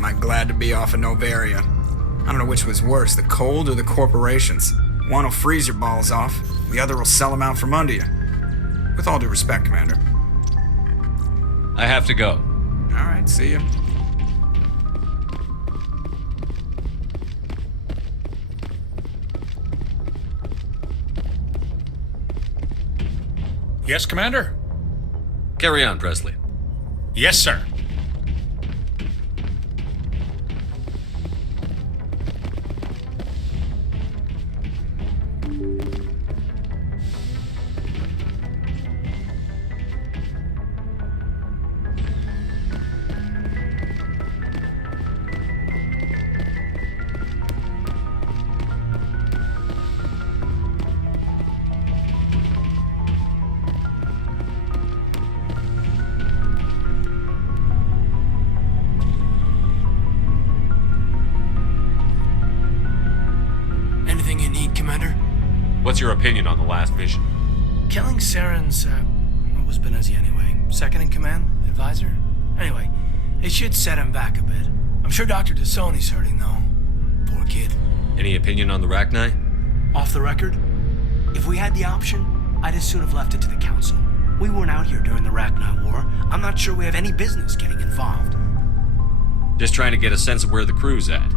am I glad to be off of Novaria. I don't know which was worse, the cold or the corporations. One will freeze your balls off, the other will sell them out from under you. With all due respect, Commander. I have to go. Alright, see ya. Yes, Commander? Carry on, Presley. Yes, sir. Anything you need, Commander? What's your opinion on the last mission? Killing Saren's, what was Benezia anyway? Second in command? Advisor? Anyway, it should set him back a bit. I'm sure Dr. Dasoni's hurting, though. Poor kid. Any opinion on the Rachni? Off the record, if we had the option, I'd as soon have left it to the Council. We weren't out here during the Rachni War. I'm not sure we have any business getting involved. Just trying to get a sense of where the crew's at.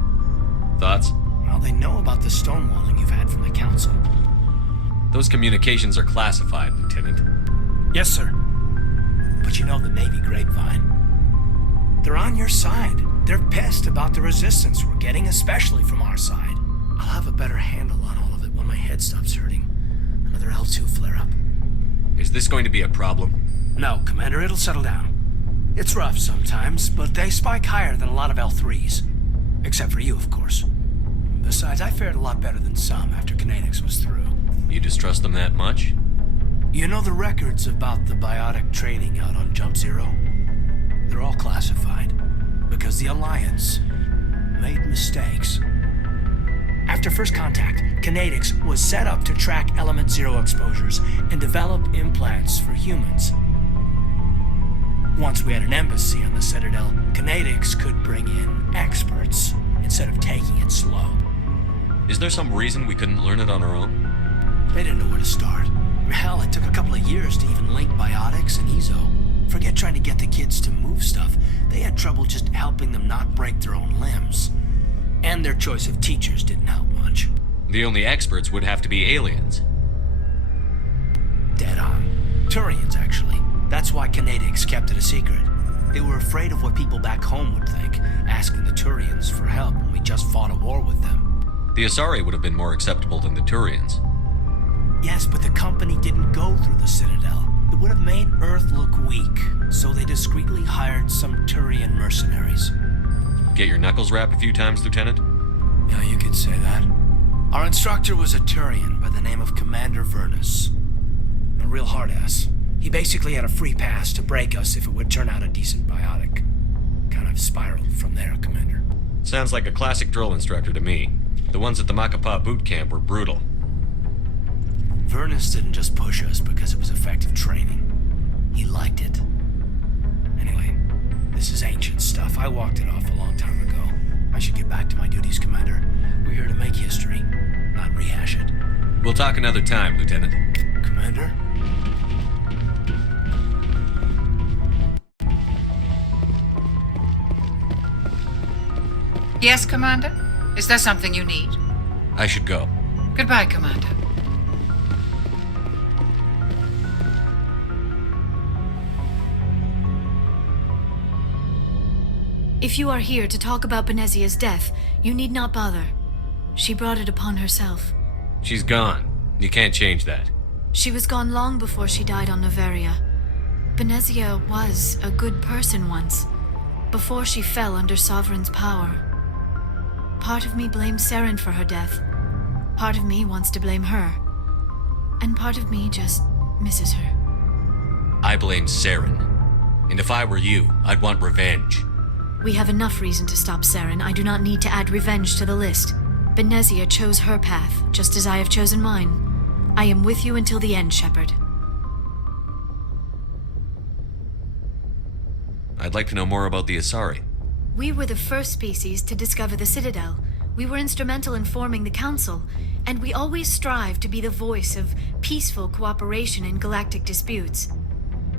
Thoughts? Well, they know about the stonewalling you've had from the Council. Those communications are classified, Lieutenant. Yes, sir. But you know the Navy grapevine. They're on your side. They're pissed about the resistance we're getting, especially from our side. I'll have a better handle on all of it when my head stops hurting. Another L2 flare-up. Is this going to be a problem? No, Commander, it'll settle down. It's rough sometimes, but they spike higher than a lot of L3s. Except for you, of course. Besides, I fared a lot better than some after Kinetics was through. You distrust them that much? You know the records about the biotic training out on Jump Zero? They're all classified, because the Alliance made mistakes. After first contact, Kinetics was set up to track Element Zero exposures and develop implants for humans. Once we had an embassy on the Citadel, Kinetics could bring in experts instead of taking it slow. Is there some reason we couldn't learn it on our own? They didn't know where to start. Hell, it took a couple of years to even link biotics and Ezo. Forget trying to get the kids to move stuff. They had trouble just helping them not break their own limbs. And their choice of teachers didn't help much. The only experts would have to be aliens. Dead on. Turians, actually. That's why Kinetics kept it a secret. They were afraid of what people back home would think, asking the Turians for help when we just fought a war with them. The Asari would have been more acceptable than the Turians. Yes, but the company didn't go through the Citadel. It would have made Earth look weak, so they discreetly hired some Turian mercenaries. Get your knuckles rapped a few times, Lieutenant? Yeah, you could say that. Our instructor was a Turian by the name of Commander Vernus. A real hard-ass. He basically had a free pass to break us if it would turn out a decent biotic. Kind of spiraled from there, Commander. Sounds like a classic drill instructor to me. The ones at the Macapa boot camp were brutal. Vernus didn't just push us because it was effective training. He liked it. Anyway, this is ancient stuff. I walked it off a long time ago. I should get back to my duties, Commander. We're here to make history, not rehash it. We'll talk another time, Lieutenant. Commander? Yes, Commander? Is there something you need? I should go. Goodbye, Commander. If you are here to talk about Benezia's death, you need not bother. She brought it upon herself. She's gone. You can't change that. She was gone long before she died on Novaria. Benezia was a good person once, before she fell under Sovereign's power. Part of me blames Saren for her death. Part of me wants to blame her. And part of me just misses her. I blame Saren. And if I were you, I'd want revenge. We have enough reason to stop Saren. I do not need to add revenge to the list. Benezia chose her path, just as I have chosen mine. I am with you until the end, Shepard. I'd like to know more about the Asari. We were the first species to discover the Citadel. We were instrumental in forming the Council, and we always strive to be the voice of peaceful cooperation in galactic disputes.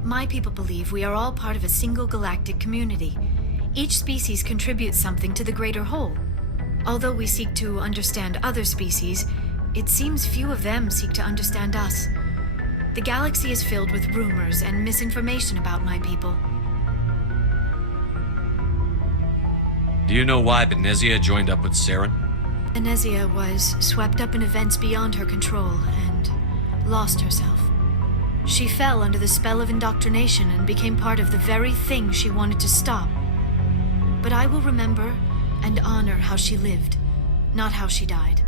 My people believe we are all part of a single galactic community. Each species contributes something to the greater whole. Although we seek to understand other species, it seems few of them seek to understand us. The galaxy is filled with rumors and misinformation about my people. Do you know why Benezia joined up with Saren? Benezia was swept up in events beyond her control and lost herself. She fell under the spell of indoctrination and became part of the very thing she wanted to stop. But I will remember and honor how she lived, not how she died.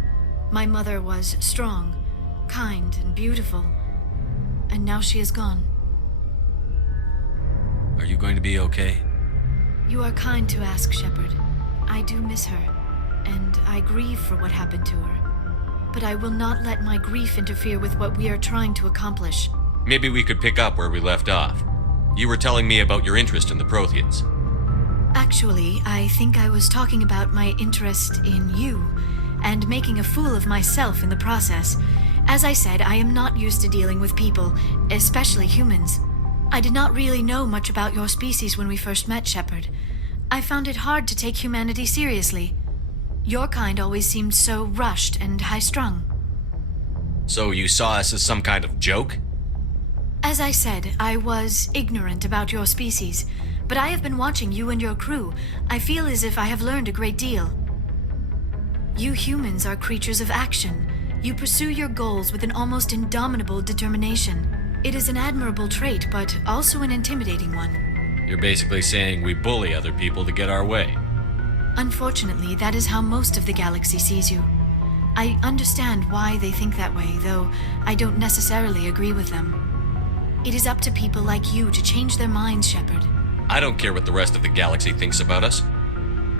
My mother was strong, kind, and beautiful, and now she is gone. Are you going to be okay? You are kind to ask, Shepard. I do miss her, and I grieve for what happened to her. But I will not let my grief interfere with what we are trying to accomplish. Maybe we could pick up where we left off. You were telling me about your interest in the Protheans. Actually, I think I was talking about my interest in you, and making a fool of myself in the process. As I said, I am not used to dealing with people, especially humans. I did not really know much about your species when we first met, Shepard. I found it hard to take humanity seriously. Your kind always seemed so rushed and high-strung. So you saw us as some kind of joke? As I said, I was ignorant about your species, but I have been watching you and your crew. I feel as if I have learned a great deal. You humans are creatures of action. You pursue your goals with an almost indomitable determination. It is an admirable trait, but also an intimidating one. You're basically saying we bully other people to get our way. Unfortunately, that is how most of the galaxy sees you. I understand why they think that way, though I don't necessarily agree with them. It is up to people like you to change their minds, Shepard. I don't care what the rest of the galaxy thinks about us.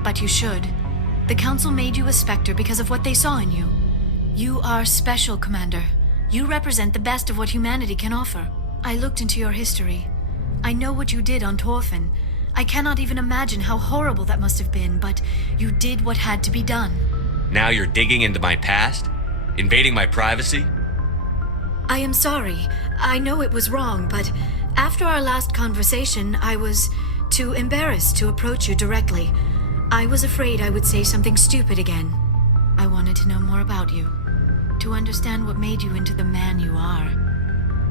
But you should. The Council made you a Spectre because of what they saw in you. You are special, Commander. You represent the best of what humanity can offer. I looked into your history. I know what you did on Torfin. I cannot even imagine how horrible that must have been, but you did what had to be done. Now you're digging into my past? Invading my privacy? I am sorry. I know it was wrong, but after our last conversation, I was too embarrassed to approach you directly. I was afraid I would say something stupid again. I wanted to know more about you, to understand what made you into the man you are.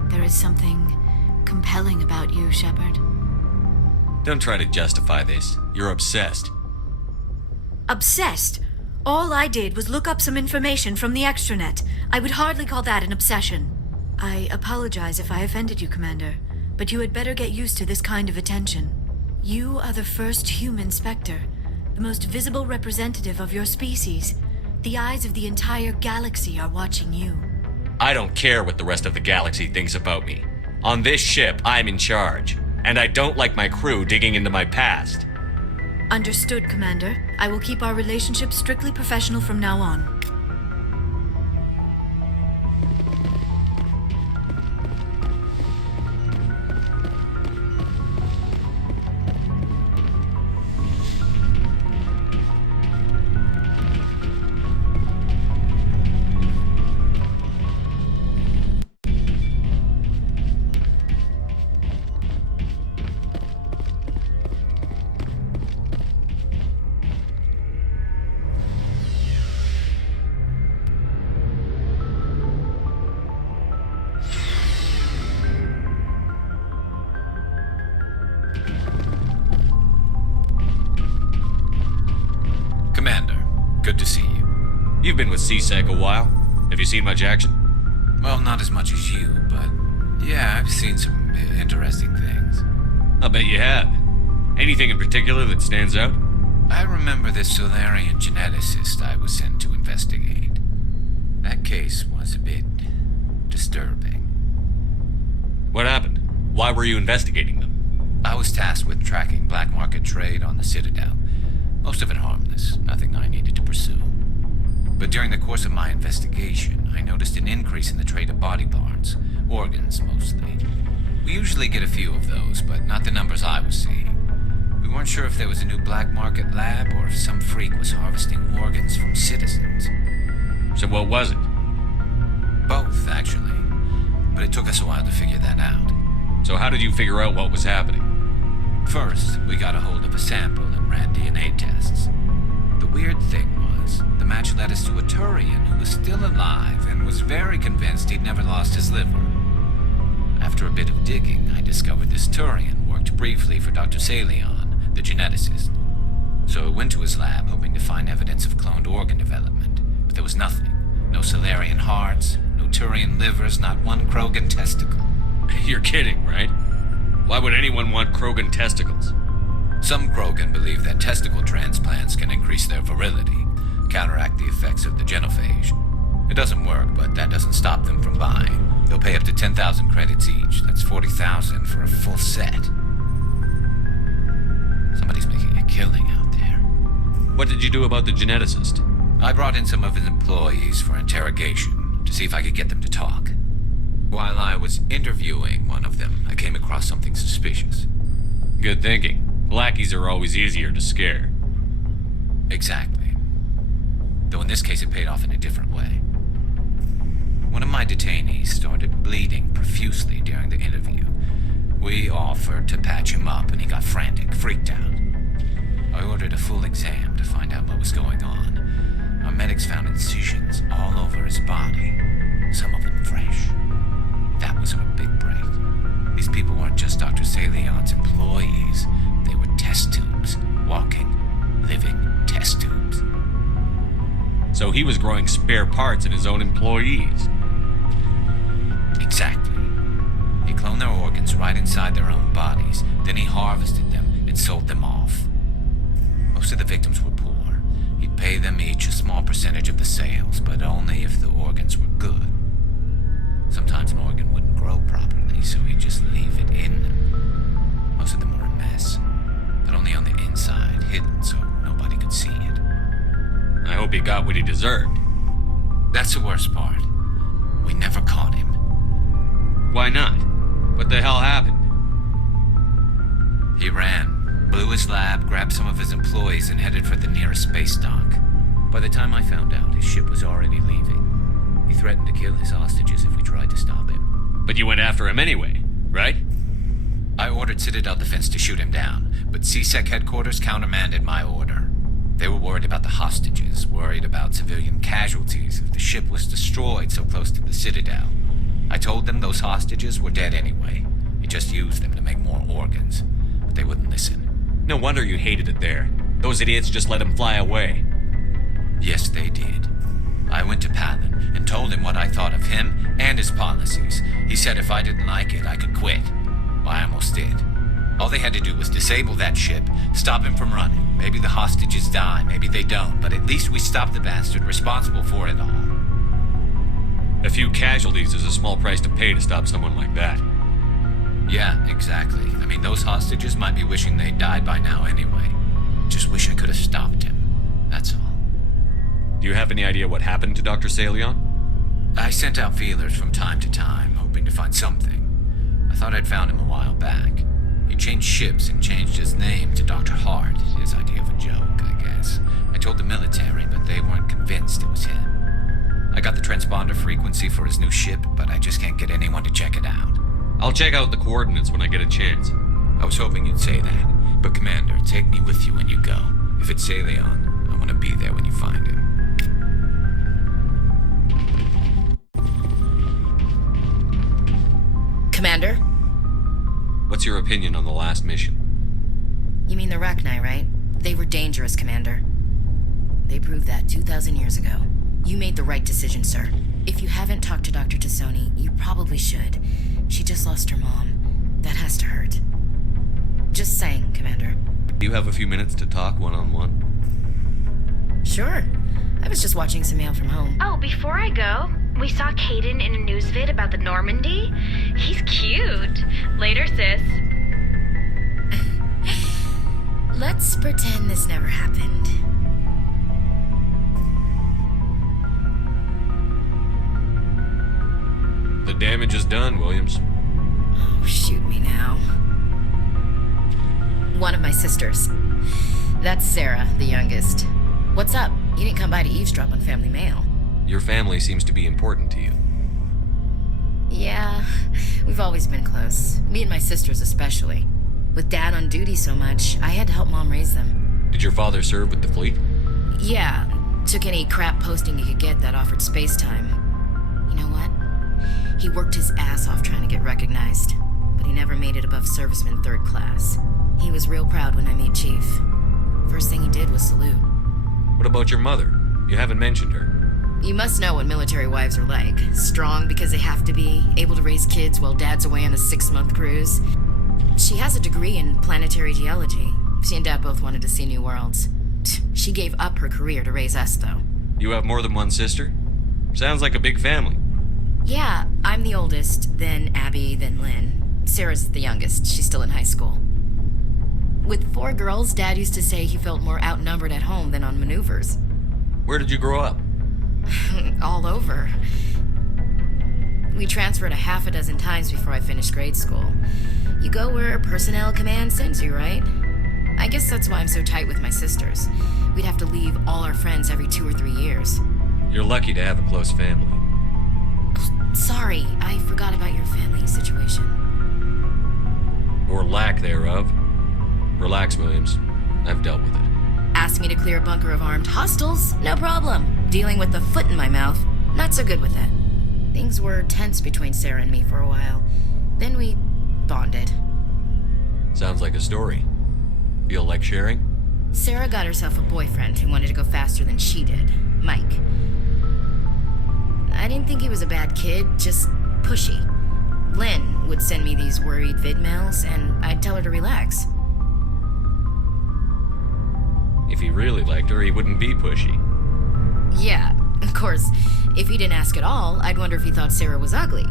There is something compelling about you, Shepard. Don't try to justify this. You're obsessed. Obsessed? All I did was look up some information from the extranet. I would hardly call that an obsession. I apologize if I offended you, Commander, but you had better get used to this kind of attention. You are the first human Spectre, the most visible representative of your species. The eyes of the entire galaxy are watching you. I don't care what the rest of the galaxy thinks about me. On this ship, I'm in charge, and I don't like my crew digging into my past. Understood, Commander. I will keep our relationship strictly professional from now on. Good to see you. You've been with CSEC a while. Have you seen much action? Well, not as much as you, but yeah, I've seen some interesting things. I'll bet you have. Anything in particular that stands out? I remember this Solarian geneticist I was sent to investigate. That case was a bit disturbing. What happened? Why were you investigating them? I was tasked with tracking black market trade on the Citadel. Most of it harmless, nothing I needed to pursue. But during the course of my investigation, I noticed an increase in the trade of body parts, organs mostly. We usually get a few of those, but not the numbers I was seeing. We weren't sure if there was a new black market lab or if some freak was harvesting organs from citizens. So what was it? Both, actually. But it took us a while to figure that out. So how did you figure out what was happening? First, we got a hold of a sample and ran DNA tests. The weird thing was, the match led us to a Turian who was still alive and was very convinced he'd never lost his liver. After a bit of digging, I discovered this Turian worked briefly for Dr. Salion, the geneticist. So I went to his lab hoping to find evidence of cloned organ development, but there was nothing. No Salarian hearts, no Turian livers, not one Krogan testicle. You're kidding, right? Why would anyone want Krogan testicles? Some Krogan believe that testicle transplants can increase their virility, counteract the effects of the genophage. It doesn't work, but that doesn't stop them from buying. They'll pay up to 10,000 credits each. That's 40,000 for a full set. Somebody's making a killing out there. What did you do about the geneticist? I brought in some of his employees for interrogation to see if I could get them to talk. While I was interviewing one of them, I came across something suspicious. Good thinking. Lackeys are always easier to scare. Exactly. Though in this case it paid off in a different way. One of my detainees started bleeding profusely during the interview. We offered to patch him up and he got frantic, freaked out. I ordered a full exam to find out what was going on. Our medics found incisions all over his body, some of them fresh. That was our big break. These people weren't just Dr. Salion's employees. They were test tubes. Walking, living test tubes. So he was growing spare parts in his own employees. Exactly. He cloned their organs right inside their own bodies. Then he harvested them and sold them off. Most of the victims were poor. He'd pay them each a small percentage of the sales, but only if the organs were good. Sometimes an organ wouldn't grow properly, so he'd just leave it in them. Most of them were a mess, but only on the inside, hidden so nobody could see it. I hope he got what he deserved. That's the worst part. We never caught him. Why not? What the hell happened? He ran, blew his lab, grabbed some of his employees, and headed for the nearest space dock. By the time I found out, his ship was already leaving. He threatened to kill his hostages if we tried to stop him. But you went after him anyway, right? I ordered Citadel Defense to shoot him down, but CSEC headquarters countermanded my order. They were worried about the hostages, worried about civilian casualties if the ship was destroyed so close to the Citadel. I told them those hostages were dead anyway. He just used them to make more organs, but they wouldn't listen. No wonder you hated it there. Those idiots just let him fly away. Yes, they did. I went to Palin and told him what I thought of him and his policies. He said if I didn't like it, I could quit. Well, I almost did. All they had to do was disable that ship, stop him from running. Maybe the hostages die, maybe they don't, but at least we stopped the bastard responsible for it all. A few casualties is a small price to pay to stop someone like that. Yeah, exactly. I mean, those hostages might be wishing they'd died by now anyway. Just wish I could have stopped him. That's all. Do you have any idea what happened to Dr. Salion? I sent out feelers from time to time, hoping to find something. I thought I'd found him a while back. He changed ships and changed his name to Dr. Hart, his idea of a joke, I guess. I told the military, but they weren't convinced it was him. I got the transponder frequency for his new ship, but I just can't get anyone to check it out. I'll check out the coordinates when I get a chance. I was hoping you'd say that, but Commander, take me with you when you go. If it's Salion, I want to be there when you find him. Commander? What's your opinion on the last mission? You mean the Rachni, right? They were dangerous, Commander. They proved that 2,000 years ago. You made the right decision, sir. If you haven't talked to Dr. Tassoni, you probably should. She just lost her mom. That has to hurt. Just saying, Commander. Do you have a few minutes to talk one-on-one? Sure. I was just watching some mail from home. Oh, before I go, we saw Caden in a news vid about the Normandy. He's cute. Later, sis. Let's pretend this never happened. The damage is done, Williams. Oh, shoot me now. One of my sisters. That's Sarah, the youngest. What's up? You didn't come by to eavesdrop on family mail. Your family seems to be important to you. Yeah, we've always been close. Me and my sisters especially. With Dad on duty so much, I had to help Mom raise them. Did your father serve with the fleet? Yeah, took any crap posting he could get that offered space time. You know what? He worked his ass off trying to get recognized, but he never made it above serviceman 3rd class. He was real proud when I met Chief. First thing he did was salute. What about your mother? You haven't mentioned her. You must know what military wives are like. Strong because they have to be, able to raise kids while Dad's away on a 6-month cruise. She has a degree in planetary geology. She and Dad both wanted to see new worlds. She gave up her career to raise us, though. You have more than one sister? Sounds like a big family. Yeah, I'm the oldest, then Abby, then Lynn. Sarah's the youngest. She's still in high school. With 4 girls, Dad used to say he felt more outnumbered at home than on maneuvers. Where did you grow up? All over. We transferred a half a dozen times before I finished grade school. You go where personnel command sends you, right? I guess that's why I'm so tight with my sisters. We'd have to leave all our friends every 2 or 3 years. You're lucky to have a close family. Oh, sorry, I forgot about your family situation. Or lack thereof. Relax, Williams. I've dealt with it. Asked me to clear a bunker of armed hostiles? No problem. Dealing with the foot in my mouth? Not so good with that. Things were tense between Sarah and me for a while. Then we bonded. Sounds like a story. Feel like sharing? Sarah got herself a boyfriend who wanted to go faster than she did, Mike. I didn't think he was a bad kid, just pushy. Lynn would send me these worried vid mails, and I'd tell her to relax. If he really liked her, he wouldn't be pushy. Yeah, of course, if he didn't ask at all, I'd wonder if he thought Sarah was ugly.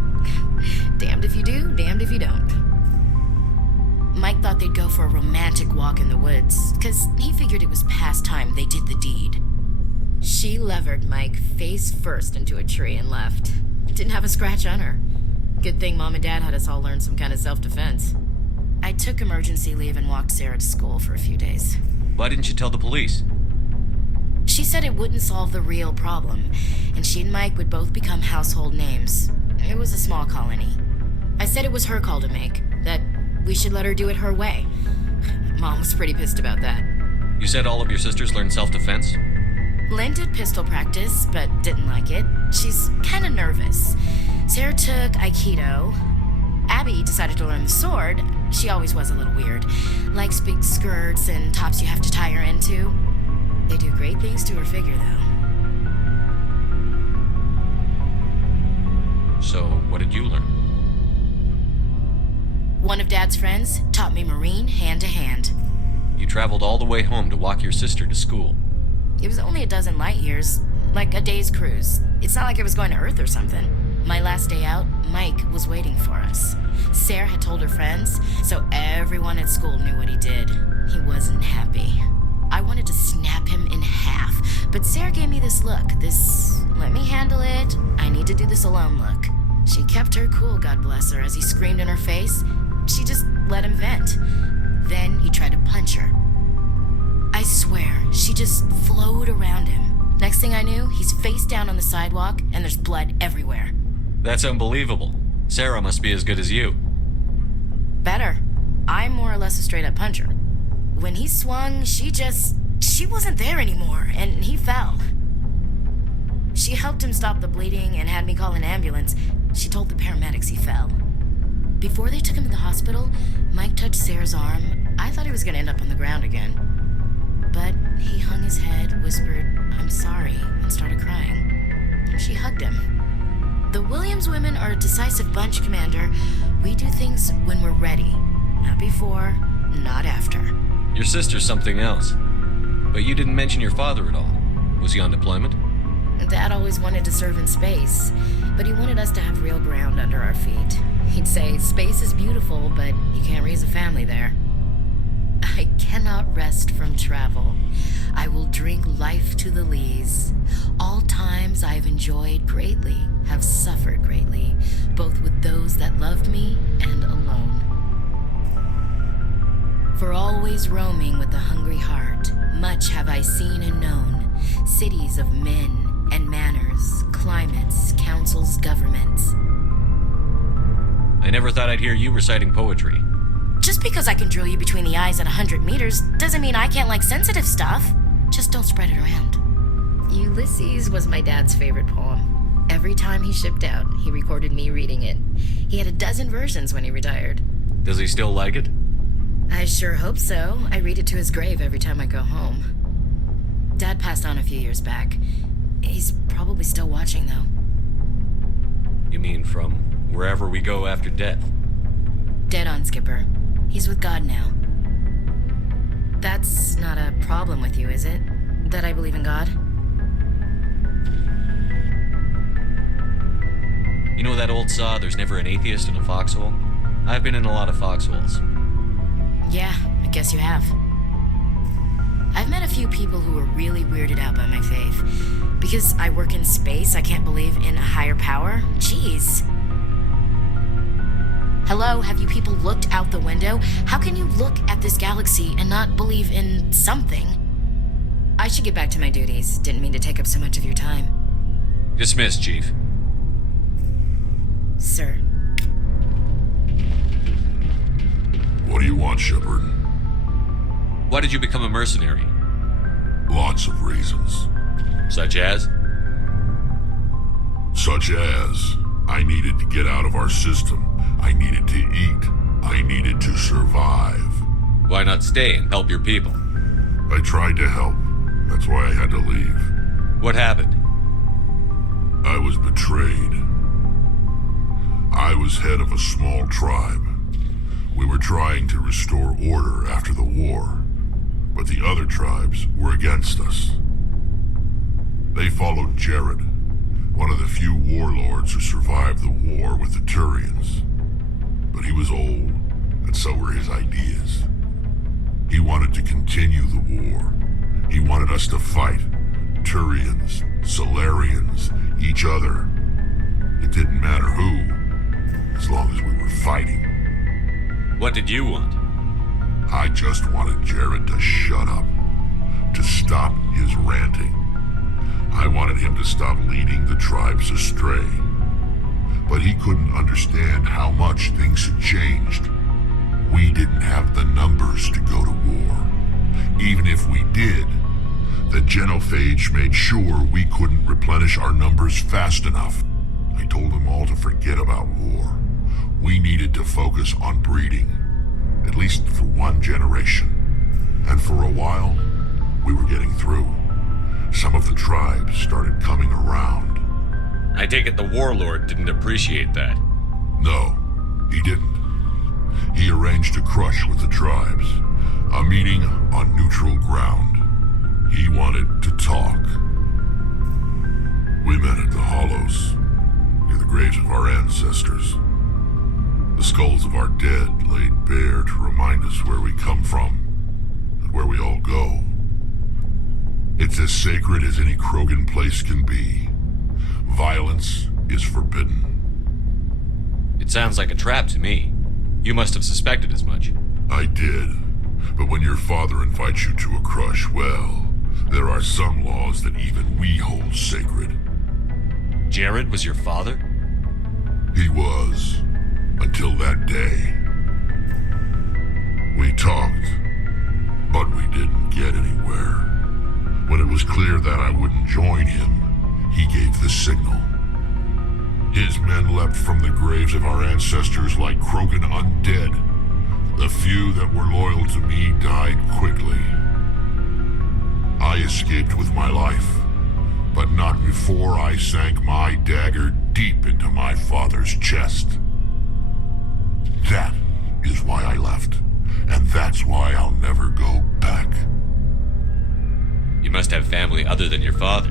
Damned if you do, damned if you don't. Mike thought they'd go for a romantic walk in the woods, because he figured it was past time they did the deed. She levered Mike face first into a tree and left. Didn't have a scratch on her. Good thing Mom and Dad had us all learn some kind of self-defense. I took emergency leave and walked Sarah to school for a few days. Why didn't you tell the police? She said it wouldn't solve the real problem, and she and Mike would both become household names. It was a small colony. I said it was her call to make, that we should let her do it her way. Mom was pretty pissed about that. You said all of your sisters learned self-defense? Lynn did pistol practice, but didn't like it. She's kind of nervous. Sarah took Aikido. Abby decided to learn the sword. She always was a little weird. Likes big skirts and tops you have to tie her into. They do great things to her figure, though. So, what did you learn? One of Dad's friends taught me Marine hand to hand. You traveled all the way home to walk your sister to school. It was only a dozen light years, like a day's cruise. It's not like I was going to Earth or something. My last day out, Mike was waiting for us. Sarah had told her friends, so everyone at school knew what he did. He wasn't happy. I wanted to snap him in half, but Sarah gave me this look, this let me handle it, I need to do this alone look. She kept her cool, God bless her, as he screamed in her face. She just let him vent. Then he tried to punch her. I swear, she just flowed around him. Next thing I knew, he's face down on the sidewalk, and there's blood everywhere. That's unbelievable. Sarah must be as good as you. Better. I'm more or less a straight-up puncher. When he swung, she wasn't there anymore, and he fell. She helped him stop the bleeding and had me call an ambulance. She told the paramedics he fell. Before they took him to the hospital, Mike touched Sarah's arm. I thought he was going to end up on the ground again. But he hung his head, whispered, "I'm sorry," and started crying. And she hugged him. The Williams women are a decisive bunch, Commander. We do things when we're ready. Not before, not after. Your sister's something else. But you didn't mention your father at all. Was he on deployment? Dad always wanted to serve in space, but he wanted us to have real ground under our feet. He'd say, space is beautiful, but you can't raise a family there. I cannot rest from travel. I will drink life to the lees. All times I've enjoyed greatly, have suffered greatly, both with those that loved me and alone. For always roaming with a hungry heart, much have I seen and known, cities of men and manners, climates, councils, governments. I never thought I'd hear you reciting poetry. Just because I can drill you between the eyes at 100 meters doesn't mean I can't like sensitive stuff. Just don't spread it around. Ulysses was my dad's favorite poem. Every time he shipped out, he recorded me reading it. He had a dozen versions when he retired. Does he still like it? I sure hope so. I read it to his grave every time I go home. Dad passed on a few years back. He's probably still watching, though. You mean from wherever we go after death? Dead on, Skipper. He's with God now. That's not a problem with you, is it? That I believe in God? You know that old saw, there's never an atheist in a foxhole? I've been in a lot of foxholes. Yeah, I guess you have. I've met a few people who are really weirded out by my faith. Because I work in space, I can't believe in a higher power? Jeez. Hello, have you people looked out the window? How can you look at this galaxy and not believe in something? I should get back to my duties. Didn't mean to take up so much of your time. Dismissed, Chief. Sir. What do you want, Shepard? Why did you become a mercenary? Lots of reasons. Such as? Such as, I needed to get out of our system. I needed to eat. I needed to survive. Why not stay and help your people? I tried to help. That's why I had to leave. What happened? I was betrayed. I was head of a small tribe. We were trying to restore order after the war, but the other tribes were against us. They followed Jared, one of the few warlords who survived the war with the Turians. But he was old, and so were his ideas. He wanted to continue the war. He wanted us to fight. Turians, Solarians, each other. It didn't matter who, as long as we were fighting. What did you want? I just wanted Jared to shut up, to stop his ranting. I wanted him to stop leading the tribes astray. But he couldn't understand how much things had changed. We didn't have the numbers to go to war. Even if we did, the genophage made sure we couldn't replenish our numbers fast enough. I told them all to forget about war. We needed to focus on breeding, at least for one generation. And for a while, we were getting through. Some of the tribes started coming around. I take it the warlord didn't appreciate that. No, he didn't. He arranged a crush with the tribes, a meeting on neutral ground. He wanted to talk. We met at the Hollows, near the graves of our ancestors. The skulls of our dead laid bare to remind us where we come from and where we all go. It's as sacred as any Krogan place can be. Violence is forbidden. It sounds like a trap to me. You must have suspected as much. I did. But when your father invites you to a crush, well, there are some laws that even we hold sacred. Jared was your father? He was. Until that day. We talked, but we didn't get anywhere. When it was clear that I wouldn't join him, he gave the signal. His men leapt from the graves of our ancestors like Krogan undead. The few that were loyal to me died quickly. I escaped with my life, but not before I sank my dagger deep into my father's chest. That is why I left, and that's why I'll never go back. You must have family other than your father.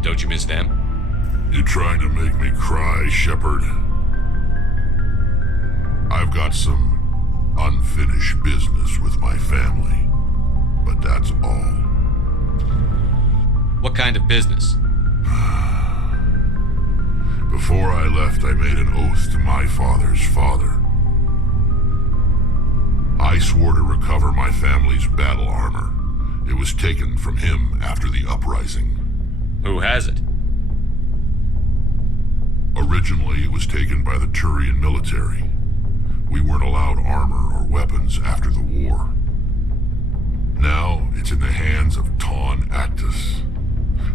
Don't you miss them? You trying to make me cry, Shepard? I've got some unfinished business with my family, but that's all. What kind of business? Before I left, I made an oath to my father's father. I swore to recover my family's battle armor. It was taken from him after the uprising. Who has it? Originally, it was taken by the Turian military. We weren't allowed armor or weapons after the war. Now, it's in the hands of Taun Actus,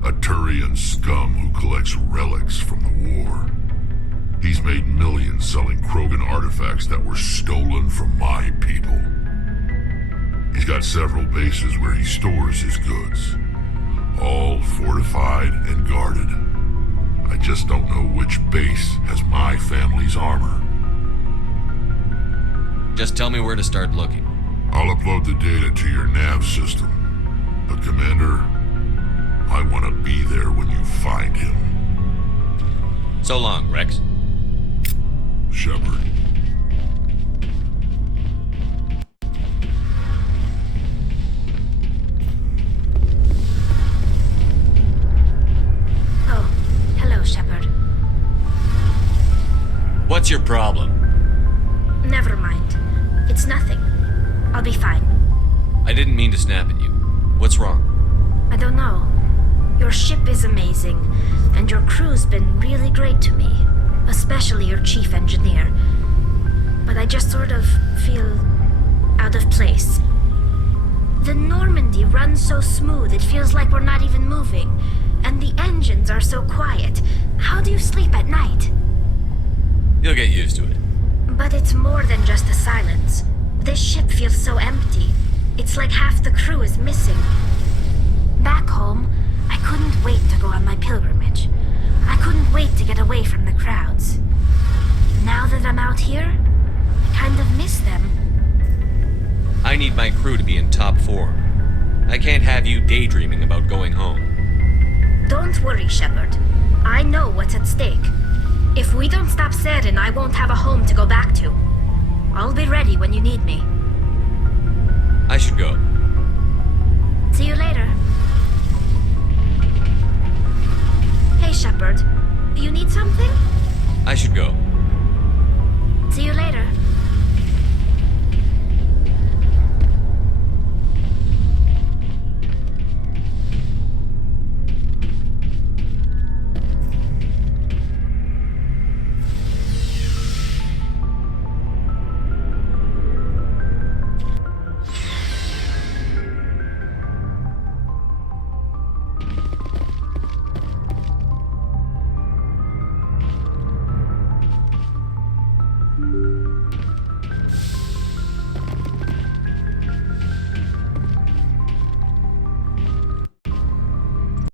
a Turian scum who collects relics from the war. He's made millions selling Krogan artifacts that were stolen from my people. He's got several bases where he stores his goods, all fortified and guarded. I just don't know which base has my family's armor. Just tell me where to start looking. I'll upload the data to your nav system. But Commander, I want to be there when you find him. So long, Rex. Shepard. Oh, hello, Shepard. What's your problem? Never mind. It's nothing. I'll be fine. I didn't mean to snap at you. What's wrong? I don't know. Your ship is amazing, and your crew's been really great to me, especially your chief engineer. But I just sort of feel out of place. The Normandy runs so smooth it feels like we're not even moving, and the engines are so quiet. How do you sleep at night? You'll get used to it. But it's more than just the silence. This ship feels so empty. It's like half the crew is missing. Back home, I couldn't wait to go on my pilgrimage. I couldn't wait to get away from the crowds. Now that I'm out here, I kind of miss them. I need my crew to be in top form. I can't have you daydreaming about going home. Don't worry, Shepard. I know what's at stake. If we don't stop Saren, I won't have a home to go back to. I'll be ready when you need me. I should go. See you later. Hey, Shepard. You need something? I should go.